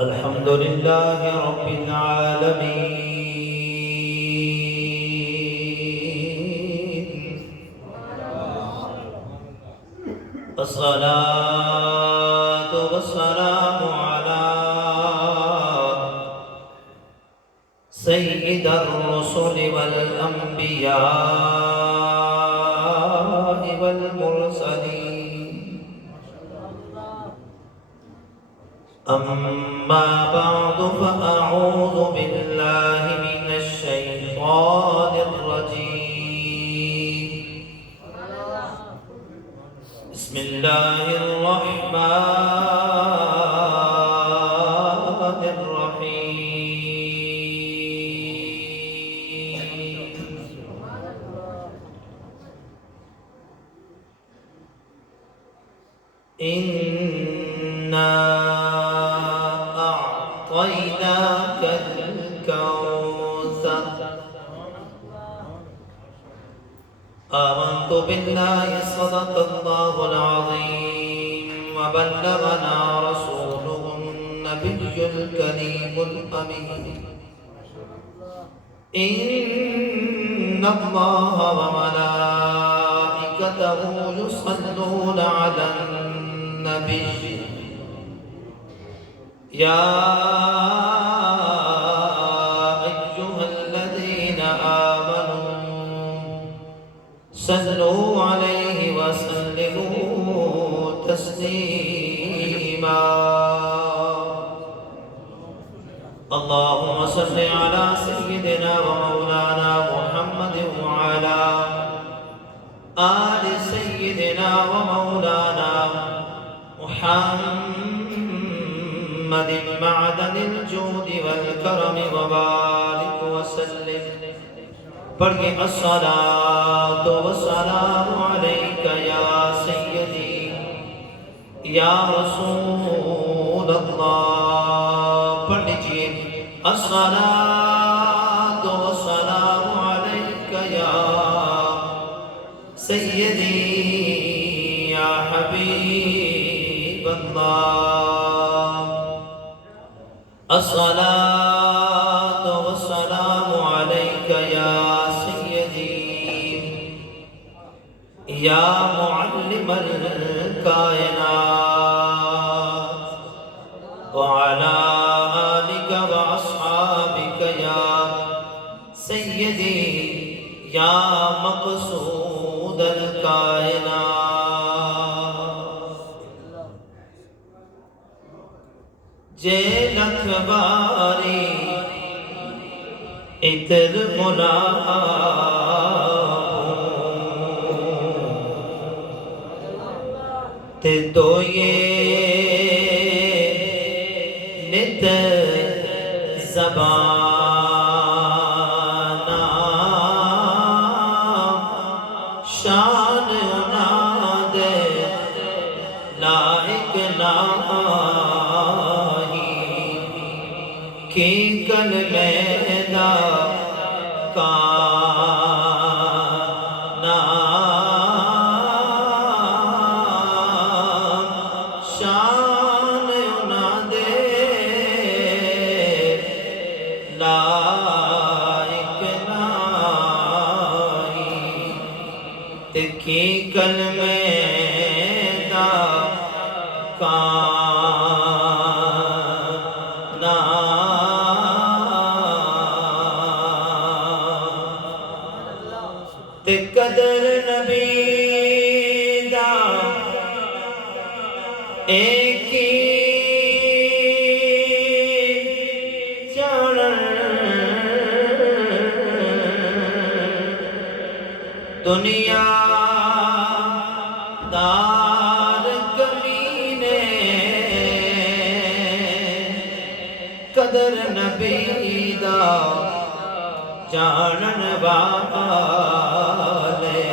الحمد لله رب العالمين، الصلاة والسلام على سيد الرسل والأنبياء والمرسلين. أما بعد فأعوذ بالله من الشيطان الرجيم. بسم الله الرحمن الرحيم. إنا أعطيناك الكوثر. آمنت بالله صدق الله العظيم وبلغنا رسوله النبي الكريم الأمين. إن الله وملائكته يصلون على النبي يا أيها الذين آمنوا صلوا عليه وسلموا تسليما. اللهم صل على سيدنا ومولانا محمد وعلى آل سيدنا ومولانا محمد معدن الجود والكرم وبارك وسلم. پڑھئے الصلاة والسلام عليك يا سيدي يا رسول الله. پڑھ لیجئے الصلاة والسلام عليك يا سيدي يا حبيب الله. الصلاة والسلام عليك يا سيدي يا معلم الكائنات وعلى آلك وأصحابك يا سيدي يا مقصود الكائنات. جے لکھ باری اتر ملا تے تو یہ نت زبانا شان اناد لائق ناہی کی کلمہ دا کانا شان اناد لائق ناہی تے کی کلمہ دا کانا. تے قدر نبی دا ایک ہی جانن دنیا دار کمینے قدر نبی دا جانن والے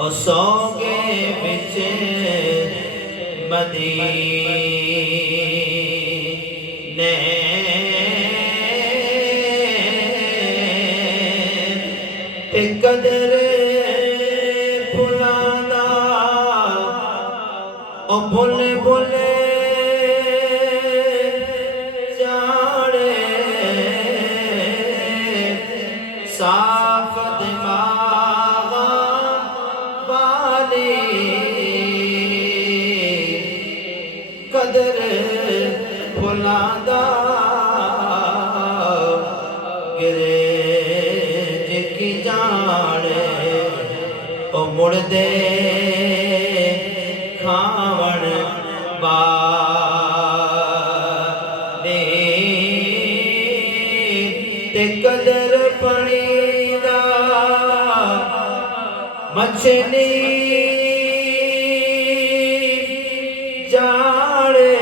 او سوگے بچ مدینے تے قدر بھلانا او بھول بھولے بلادا گرے کی جانے او مڑ دے کھاون والے تے قدر پڑی دا مچھلی جاڑے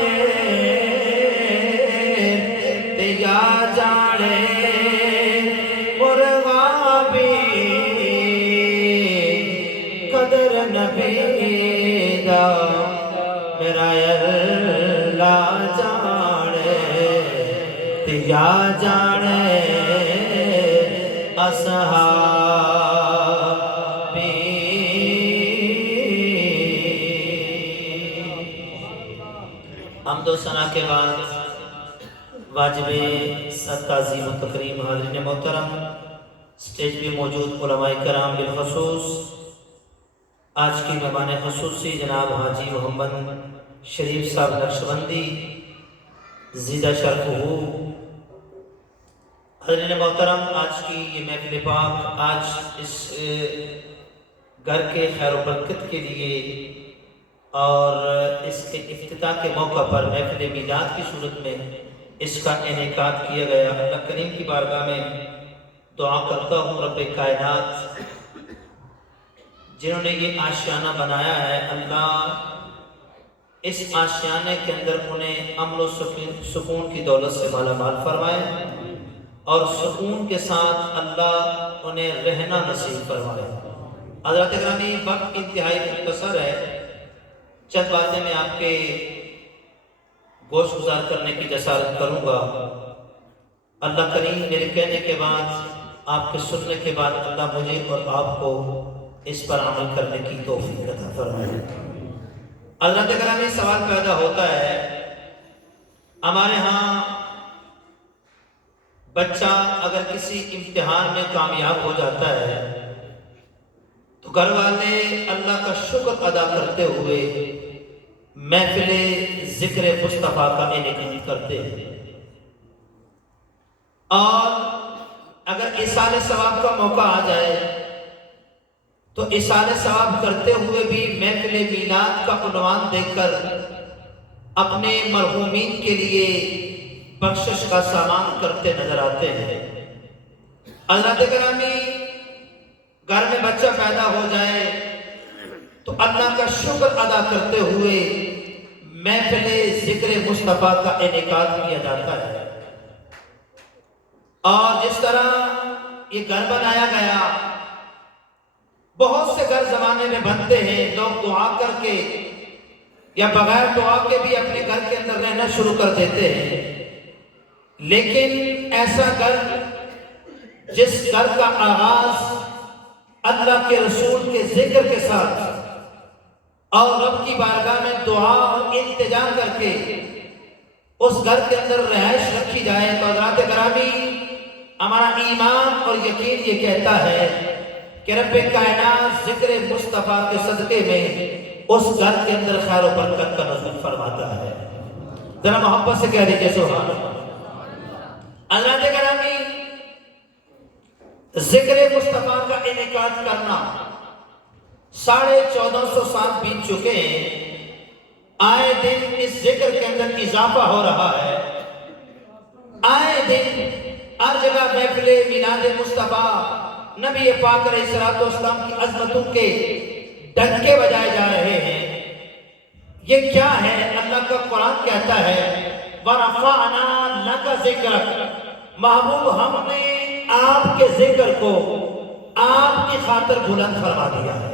تے یا جاڑے مرغا بھی قدر نبی دا میرا اللہ جانے تے یا جانے اصحابی حمد و ثنا کے بعد واجب تعظیم و تکریم حاضرین محترم سٹیج پہ موجود علماء کرام بالخصوص آج کی مہمان خصوصی جناب حاجی محمد شریف صاحب نقشبندی زیدہ شرف ہو حضرین محترم آج کی یہ محفل پاک آج اس گھر کے خیر و برکت کے لیے اور اس کے افتتاح کے موقع پر محفل میلاد کی صورت میں اس کا انعقاد کیا گیا اللہ کریم کی بارگاہ میں دعا کرتا ہوں رب کائنات جنہوں نے یہ آشیانہ بنایا ہے اللہ اس آشیانے کے اندر انہیں امن و سکون کی دولت سے مالا مال فرمائے اور سکون کے ساتھ اللہ انہیں رہنا نصیب فرمائے حضرات گرامی وقت انتہائی مختصر ہے چند باتیں میں آپ کے گوش گزار کرنے کی جسارت کروں گا اللہ کریم میرے کہنے کے بعد آپ کے سننے کے بعد اللہ مجھے اور آپ کو اس پر عمل کرنے کی توفیق عطا فرمائے حضرات گرامی سوال پیدا ہوتا ہے ہمارے ہاں بچہ اگر کسی امتحان میں کامیاب ہو جاتا ہے تو گھر والے اللہ کا شکر ادا کرتے ہوئے محفل ذکر مصطفیٰ کا انعقاد کرتے ہیں اور اگر ایصال ثواب کا موقع آ جائے تو ایصال ثواب کرتے ہوئے بھی محفل میلاد کا عنوان دے کر اپنے مرحومین کے لیے بخشش کا سامان کرتے نظر آتے ہیں حضرات گرامی گھر میں بچہ پیدا ہو جائے تو اللہ کا شکر ادا کرتے ہوئے محفل ذکر مصطفیٰ کا انعقاد کیا جاتا ہے اور جس طرح یہ گھر بنایا گیا بہت سے گھر زمانے میں بنتے ہیں لوگ دعا کر کے یا بغیر دعا کے بھی اپنے گھر کے اندر رہنا شروع کر دیتے ہیں لیکن ایسا گھر جس گھر کا آغاز اللہ کے رسول کے ذکر کے ساتھ اور رب کی بارگاہ میں دعا اور التجا کر کے اس گھر کے اندر رہائش رکھی جائے تو حضرات گرامی ہمارا ایمان اور یقین یہ کہتا ہے کہ رب کائنات ذکر مصطفیٰ کے صدقے میں اس گھر کے اندر خیر و برکت کا نزول فرماتا ہے ذرا محبت سے کہہ دیجیے سبحان اللہ حضرات گرامی ذکر مصطفیٰ کا انعقاد کرنا 1450 سال بیت چکے ہیں آئے دن اس ذکر کے اندر اضافہ ہو رہا ہے آئے دن ہر جگہ محفل میلاد مصطفیٰ نبی پاک علیہ السلام کی عظمتوں کے ڈنکے بجائے جا رہے ہیں یہ کیا ہے اللہ کا قرآن کہتا ہے وَرَفَعْنَا لَكَ ذِكْرَكَ محبوب ہم نے آپ کے ذکر کو آپ کی خاطر بلند فرما دیا ہے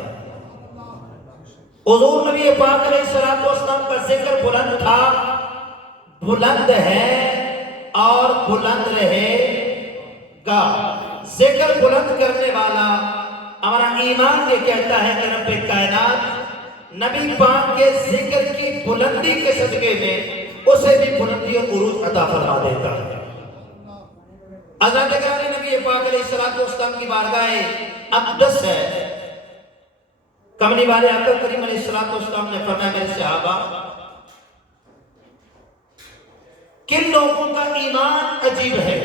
حضور نبی پاک علیہ السلام کا ذکر بلند تھا بلند ہے اور بلند رہے گا ذکر بلند کرنے والا ہمارا ایمان یہ کہتا ہے کہ رب کائنات نبی پاک کے ذکر کی بلندی کے صدقے میں اسے بھی بلندی اور عروج عطا فرما دیتا ہے حضرت گرامی نبی پاک علیہ السلام کی بارگاہ اقدس ہے کملی والے آقا کریم علیہ السلام نے فرمایا میرے صحابہ کن لوگوں کا ایمان عجیب ہے،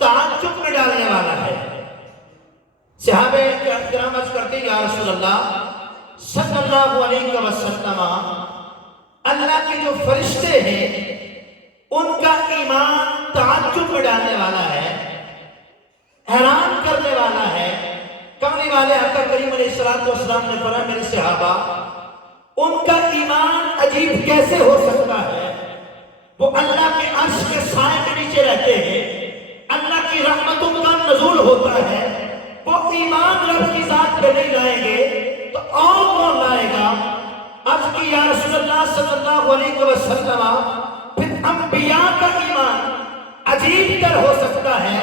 تعجب میں ڈالنے والا ہے۔ صحابہ کرام عرض کرتے ہیں یا رسول اللہ صلی اللہ علیہ وسلم، اللہ کے جو فرشتے ہیں ان کا ایمان تعجب میں ڈالنے والا ہے، حیران کرنے والا ہے۔ کملی والے آقا کریم علیہ السلام نے فرمایا میرے صحابہ ان کا ایمان عجیب کیسے ہو سکتا ہے؟ وہ اللہ کے عرش کے سائے کے نیچے رہتے ہیں، اللہ کی رحمتوں کا نزول ہوتا ہے، وہ ایمان رب کی ذات پہ نہیں لائیں گے تو اور کون لائے گا؟ عرض کی یا رسول اللہ صلی اللہ علیہ وسلم پھر انبیاء کا ایمان عجیب تر ہو سکتا ہے،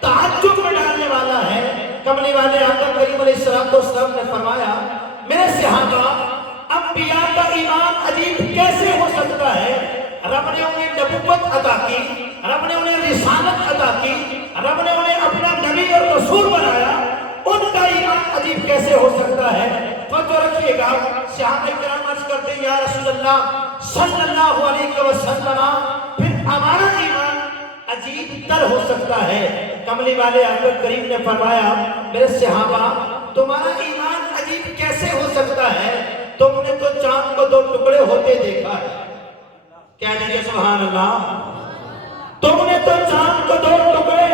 تعجب میں ڈالنے والا ہے۔ کملی والے آقا کریم علیہ السلام نے فرمایا میرے صحابہ انبیاء کا ایمان عجیب کیسے ہو سکتا ہے؟ رب نے انہیں نبوت عطا کی، رب نے انہیں رسالت عطا کی، رب نے انہیں اپنا نبی اور رسول بنایا، ان کا ایمان عجیب کیسے ہو سکتا ہے؟ توجہ رکھیے گا، صحابہ کرام عرض کرتے ہیں یا رسول اللہ صلی اللہ علیہ وسلم پھر ہمارا ایمان عجیب تر ہو سکتا ہے۔ کملی والے آقا کریم نے فرمایا میرے صحابہ تمہارا ایمان عجیب کیسے ہو سکتا ہے؟ تم نے تو چاند کو دو ٹکڑے ہوتے دیکھا ہے، کہہ دیجئے سبحان اللہ۔ تم نے تو چاند کو دو ٹکڑے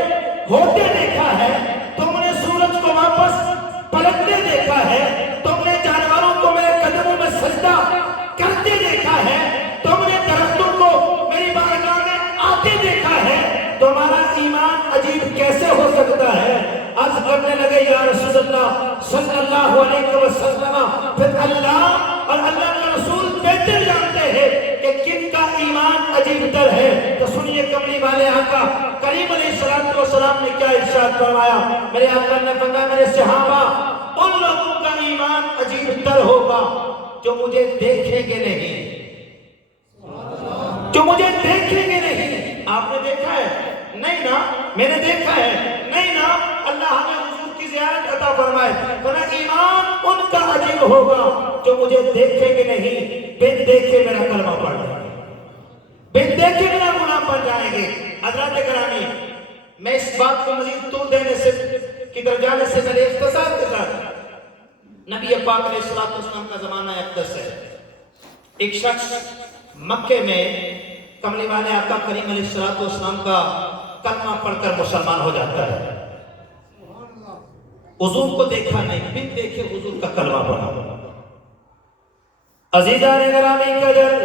ہوتے دیکھا ہے، تم نے سورج کو واپس پلٹتے دیکھا ہے، تم نے جانوروں کو میرے قدموں میں سجدہ کرتے دیکھا ہے، تم نے درختوں کو میری بارگاہ میں آتے دیکھا ہے، تمہارا ایمان عجیب کیسے ہو سکتا ہے؟ عرض کرنے لگے یا رسول اللہ صلی اللہ علیہ وسلم پھر اللہ اور اللہ کا رسول بہتر جانتے ہیں کہ کن کا ایمان عجیب تر ہے۔ تو سنیے کملی والے آقا کریم علیہ السلام نے کیا ارشاد فرمایا؟ میرے آقا نے فرمایا میرے صحابہ ان لوگوں کا ایمان عجیب تر ہوگا جو مجھے دیکھیں گے نہیں، جو مجھے دیکھیں گے نہیں۔ آپ نے دیکھا ہے؟ نہیں نا، میں نے دیکھا ہے؟ نہیں نا، اللہ ہمیں حضور کی زیارت عطا فرمائے۔ فرمایا ایمان ان کا عجیب ہوگا جو مجھے دیکھیں گے نہیں، بن دیکھے میرا کلمہ پڑھ جائیں گے، بن دیکھے میرا غلام بن جائیں گے۔ حضرات گرامی میں اس بات کو مزید طول دینے سے کی طرف جانے سے میرے اختصار کے ساتھ نبی پاک علیہ السلام کا زمانہ اقدس ہے۔ ایک شخص مکے میں کملی والے آقا کریم علیہ السلام کا کلمہ پڑھ کر مسلمان ہو جاتا ہے، حضور کو دیکھا نہیں، بن دیکھے حضور کا کلمہ پڑھا۔ عزیزان گرامی قدر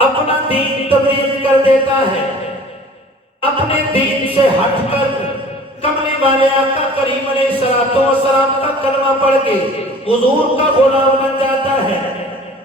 اپنا دین تبدیل کر دیتا ہے، اپنے دین سے ہٹ کر کملی والے آقا کریم علیہ السلام کا کلمہ پڑھ کے حضور کا غلام بن جاتا ہے،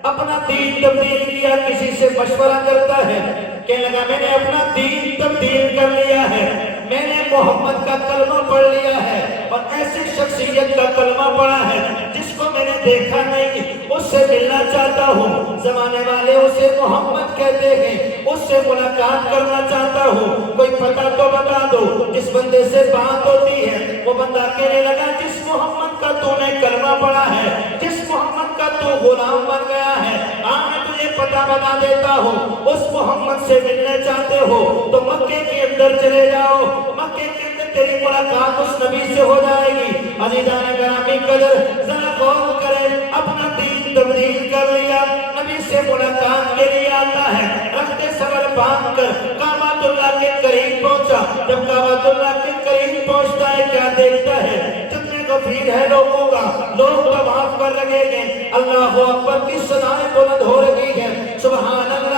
اپنا دین تبدیل کیا، کسی سے مشورہ کرتا ہے، کہنے لگا میں نے اپنا دین تبدیل کر لیا ہے، میں نے محمد کا کلمہ پڑھ لیا ہے، اور ایسی شخصیت کا کلمہ پڑھا ہے جس کو میں نے دیکھا نہیں، اس سے ملنا چاہتا ہوں، زمانے والے اسے محمد کہتے ہیں، اس سے ملاقات کرنا چاہتا ہوں، کوئی پتہ تو بتا دو۔ جس بندے سے بات ہوتی ہے وہ بندہ کہنے لگا جس محمد کا تو نے کلمہ پڑھا ہے، جس محمد کا تو غلام بن گیا ہے، میں تجھے پتہ بتا دیتا ہوں، اس محمد سے ملنے چاہتے ہو تو مکے کے اندر چلے جاؤ، مکے کے اندر تیری ملاقات اس نبی سے ہو جائے گی۔ عزیزان گرامی قدر ذرا غور کریں، اپنا دین تبدیل کر لیا، نبی سے ملاقات کے لیے آتا ہے، رخت سبر باندھ کر کعبۃ اللہ کے قریب پہنچا۔ جب کعبۃ اللہ کے قریب پہنچتا ہے کیا دیکھتا ہے؟ جتنے غفیر ہے لوگوں کا، لوگ طواف کر لگے گئے، اللہ اکبر کی صدائیں بلند ہو رہی ہیں، سبحان اللہ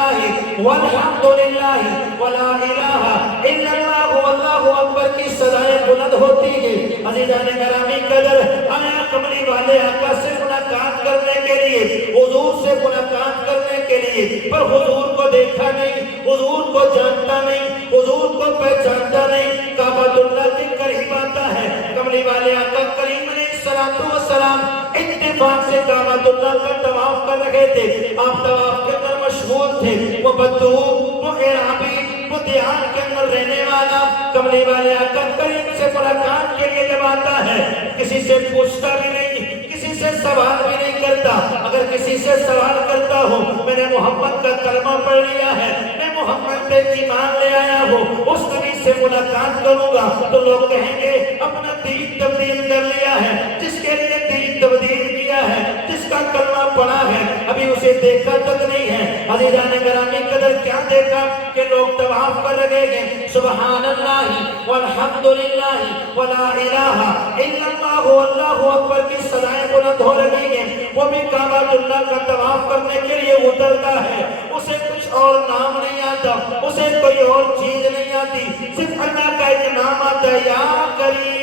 والحمد للہ ولا الہ الا اللہ واللہ اکبر کی صدائیں بلند ہوتی ہیں۔ عزیزان گرامی قدر آیا کملی والے آقا سے ملاقات کرنے کے لیے، حضور سے ملاقات کرنے کے لیے، پر حضور کو دیکھا نہیں، حضور کو جانتا نہیں، حضور کو پہچانتا نہیں، کعبۃ اللہ کے قریب آتا ہے، کملی والے آقا کریم علیہ السلام اتفاق سے کعبۃ اللہ کا طواف کر رہے تھے، آپ طواف کے اندر مشغول تھے، وہ بدو، وہ اعرابی، وہ دیہات کے اندر رہنے والا کملی والے آقا کریم سے ملاقات کے لیے جب آتا ہے، کسی سے پوچھتا بھی نہیں، کسی سے سوال بھی نہیں کرتا، اگر کسی سے سوال کرتا ہوں میں نے محمد کا کلمہ پڑھ لیا ہے، محمد پہ ایمان لے آیا ہو، اس نبی سے ملاقات کروں گا تو لوگ کہیں گے اپنا دین تبدیل کر لیا ہے۔ جس کے لیے دین تبدیل کیا ہے، جس کا کلمہ پڑھا ہے، ابھی اسے دیکھا تک نہیں ہے۔ عزیزان گرامی قدر کیا دیکھا کہ لوگ طواف کر رہے ہیں، سبحان اللہ والحمدللہ ولا الہ الا اللہ واللہ اکبر کی صدائیں بلند ہو رہی ہیں۔ وہ بھی کعبہ اللہ کا طواف کرنے کے لیے اترتا ہے، اسے کچھ اور نام نہیں آتا، اسے کوئی اور چیز نہیں آتی، صرف اللہ کا ایک نام آتا ہے، یا کریم،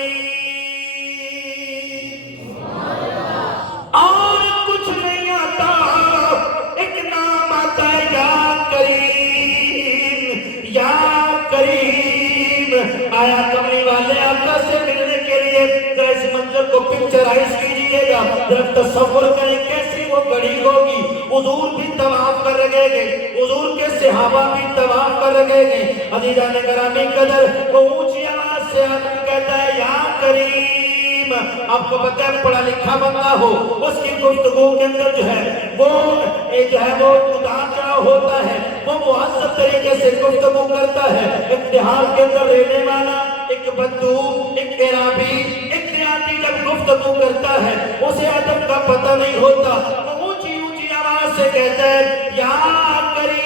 اور کچھ نہیں آتا، ایک نام آتا ہے یا کریم، یا کریم۔ آیا کملی والے آقا سے ملنے کے لیے ذرا اس منظر کو پکچرائز کیجئے گا، ذرا تصور کریں کیسی وہ گھڑی ہوگی۔ حضور بھی طواف کر رہے گے، حضور کے صحابہ بھی طواف کر رہے گے۔ عزیزان گرامی قدر وہ اونچی آواز سے آدمی کہتا ہے یا کریم۔ آپ کو پتہ ہے پڑھا لکھا بندہ ہو، اس کی گفتگو کے اندر جو ہے وہ اتار چڑھاؤ ہوتا ہے، وہ مہذب طریقے سے گفتگو کرتا ہے۔ اتحاد کے اندر رہنے والا ایک بدو، ایک عرابی، ایک دیہاتی جب گفتگو کرتا ہے اسے ادب کا پتہ نہیں ہوتا، وہ اونچی اونچی آواز سے کہتا ہے یا کریم،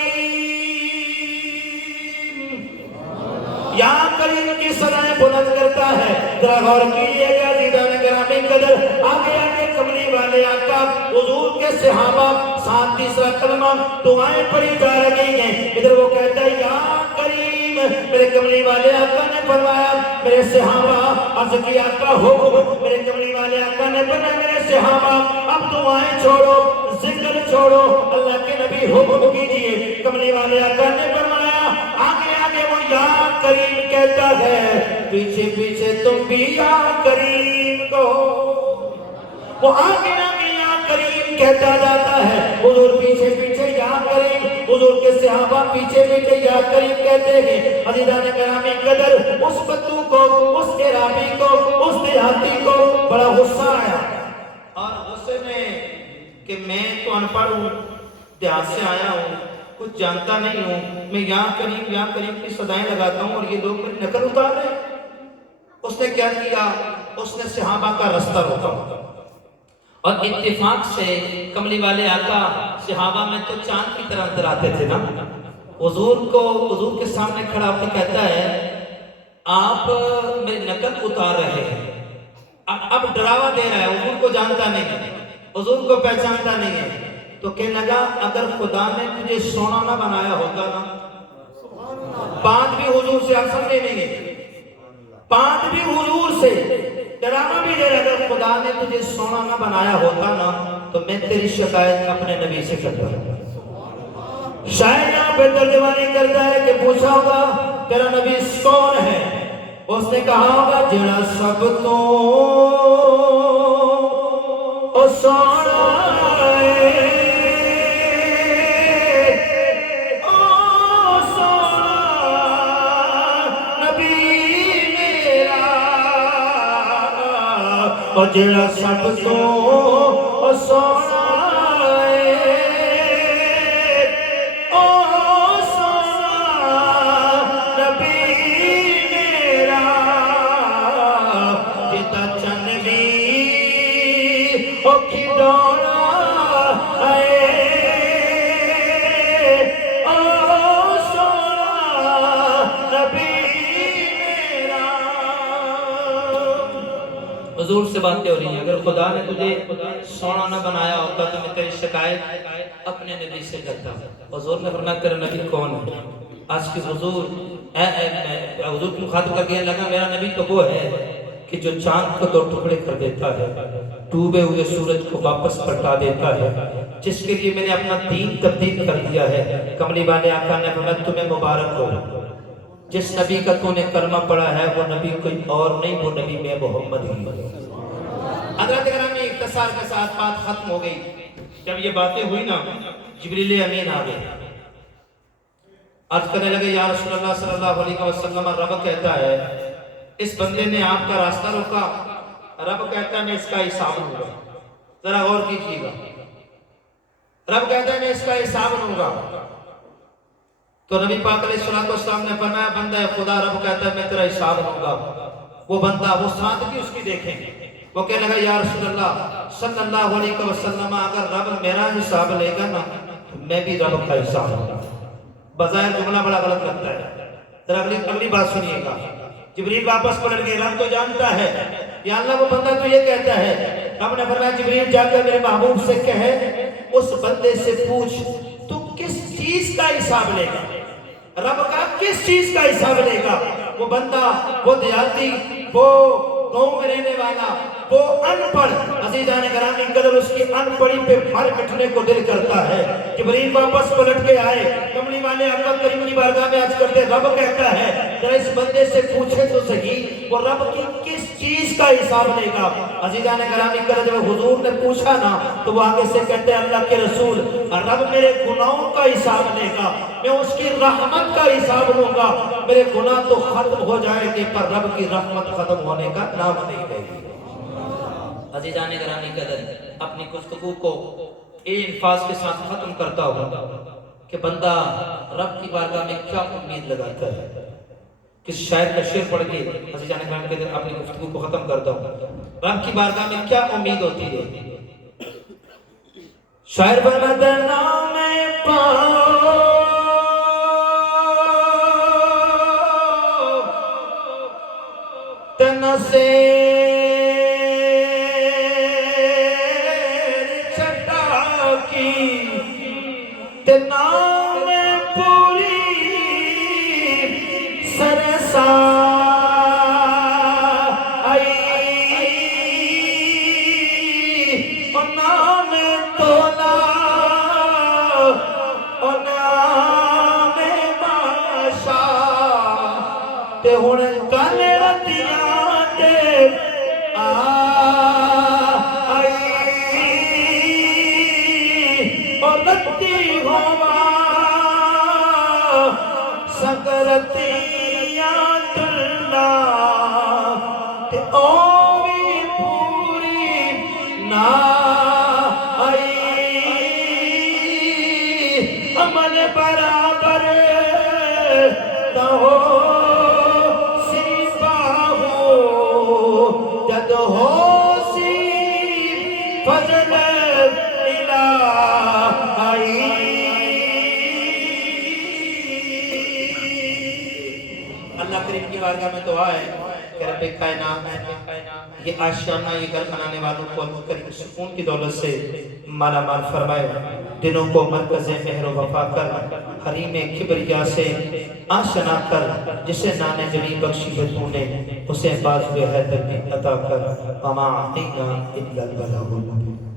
یا کریم کی صدائیں بلند کرتا ہے۔ ذرا غور کیجئے گا عزیزان گرامی قدر، آگے آگے کملی والے آقا، حضور کے صحابہ، ساتھ تیسرا کلمہ دعائیں پڑھی جا رہی ہیں۔ ادھر وہ کہتا ہے یا کریم، میرے کملی والے آقا نے فرمایا میرے صحابہ، عرض کی آقا حکم، میرے کملی والے آقا نے فرمایا میرے صحابہ اب دعائیں چھوڑو، ذکر چھوڑو، اللہ کے نبی حکم کیجئے۔ کملی والے آقا نے فرمایا آگے آگے وہ یا کریم کہتا ہے، پیچھے پیچھے تم بھی یا کریم کہو۔ وہ آگے آگے یا کریم کہتا جاتا ہے، حضور پیچھے پیچھے یا کریم، حضور کے صحابہ پیچھے پیچھے یا کریم کہتے ہیں۔ عزیزان گرامی قدر اس بدو کو، اس عرابی کو، اس دیہاتی کو بڑا غصہ آیا، اور غصے میں کہ میں تو ان پڑھ ہوں، دیہات سے آیا ہوں، کچھ جانتا نہیں ہوں، میں یا کریم کی صدائیں لگاتا ہوں اور یہ لوگ میری نقل اتار رہے ہیں۔ اس نے کیا کیا؟ اس نے صحابہ کا رستہ روکا، اور اتفاق سے کملی والے آقا صحابہ میں تو چاند کی طرح نظر آتے تھے نا۔ حضور کے سامنے کھڑا ہو کے کہتا ہے آپ میری نقل اتار رہے ہیں۔ اب ڈراوا دے رہا ہے، حضور کو جانتا نہیں ہے، حضور کو پہچانتا نہیں ہے، تو کہنے لگا اگر خدا نے تجھے سونا نہ بنایا ہوتا نا، بات بھی حضور سے آپ سمجھے نہیں ہے، بات بھی حضور سے ڈراوا بھی دے رہا، اگر خدا نے تجھے سونا نہ بنایا ہوتا نا تو میں تیری شکایت اپنے نبی سے کرتا ہوں۔ شاید یہاں پہ ترجمانی کرتا ہے کہ پوچھا ہوگا تیرا نبی کون ہے، اس نے کہا ہوگا جڑا سب تو او سونا ہے، او سونا نبی میرا، اور جڑا سب تو او سونا حضور سے باتیں ہو رہی ہیں، اگر خدا نے تجھے سونا نہ بنایا ہوتا تو میں تیری شکایت اپنے نبی سے کرتا۔ حضور نے فرمایا تیرا نبی کون ہے؟ آج کی حضور حضور کی مخاطب کر کے لگا میرا نبی تو وہ ہے کہ جو چاند کو دو ٹکڑے کر دیتا ہے، ڈوبے ہوئے سورج کو واپس پلٹا دیتا ہے، جس کے لیے میں نے اپنا دین تبدیل کر دیا ہے۔ کملی والے آقا نے فرمایا تمہیں مبارک ہو، جس نبی کا تو نے کلمہ پڑھا ہے وہ نبی کوئی اور نہیں، وہ نبی میں محمد ہی۔ حضرت گرامی اختصار کے ساتھ بات ختم ہو گئی۔ جب یہ باتیں ہوئی نا جبریل امین آ گئے، عرض کرنے لگے یا رسول اللہ صلی اللہ علیہ وسلم، رب کہتا ہے اس بندے نے آپ کا راستہ روکا، رب کہتا ہے میں اس کا حساب لوں گا۔ ذرا غور کیجیے گا، رب کہتا ہے میں اس کا حساب لوں گا۔ تو نبی پاک علیہ السلام نے فرمایا بندہ خدا رب کہتا ہے میں تیرا حساب لوں گا. وہ بندہ وہ سادگی اس کی دیکھیں وہ کہنے لگا یا رسول اللہ صلی اللہ علیہ وسلم اگر رب میرا حساب لے گا نا تو میں بھی رب کا حساب لوں گا. بظاہر جملہ بڑا غلط لگتا ہے. ذرا اگلی بات سنیے گا. جبریل واپس پلٹ گئے. رب تو جانتا ہے یا اللہ وہ بندہ تو یہ کہتا ہے. رب نے فرمایا جبریل جا کر میرے محبوب سے کہے اس بندے سے پوچھ تو کس چیز کا حساب لے گا. رب کا کس چیز کا حساب لے گا. وہ بندہ وہ دیہاتی وہ گاؤں میں رہنے والا وہ ان پڑھ عزیزان گرامی قدر اس کی ان پڑھی پہ مر مٹنے کو دل کرتا ہے. جبریل واپس پلٹ کے آئے. کملی والے آقا کریم کی بارگاہ میں عرض کرتے رب کہتا ہے ذرا اس بندے سے پوچھے تو صحیح وہ رب کی کس چیز کا حساب لے گا. عزیزان گرامی قدر جب حضور نے پوچھا نا تو وہ آگے سے کہتے ہیں اللہ کے رسول رب میرے گناہوں کا حساب لے گا میں اس کی رحمت کا حساب لوں گا. میرے گناہ تو ختم ہو جائیں گے پر رب کی رحمت ختم ہونے کا نام نہیں لے گی. عزیزان گرامی قدر اپنی گفتگو کو ان الفاظ کے ساتھ ختم کرتا ہوں کہ بندہ رب کی بارگاہ میں کیا امید لگاتا ہے. کس شاعر کا شعر پڑھ کے عزیزان گرامی قدر اپنی گفتگو کو ختم کرتا ہوں. رب کی بارگاہ میں کیا امید ہوتی ہے. شاعر بلد نام پاؤ تن سے چھٹا کی نام پوری سرسا آئی اور نام تولا اور نام باشا تے ہن کل رتیاں تے آئی اور رتی ہوا سکرتیاں تلنا تے اوی پوری نا آئی عمل برابر نہ ہو جد ہو سی فضل الہی. اللہ کریم کی بارگاہ میں دعا ہے کہ رب کائنات یہ آشیانہ یہ گھر بنانے والوں کو اللہ کریم سکون کی دولت سے مالا مال فرمائے. دنوں کو مرکز مہر و وفا کر حریم کبریا سے آشنا کر جسے نان جمی بخشی ہے تو نے اسے باز حیدر بھی عطا کر وما علینا الا البلاغ المبین.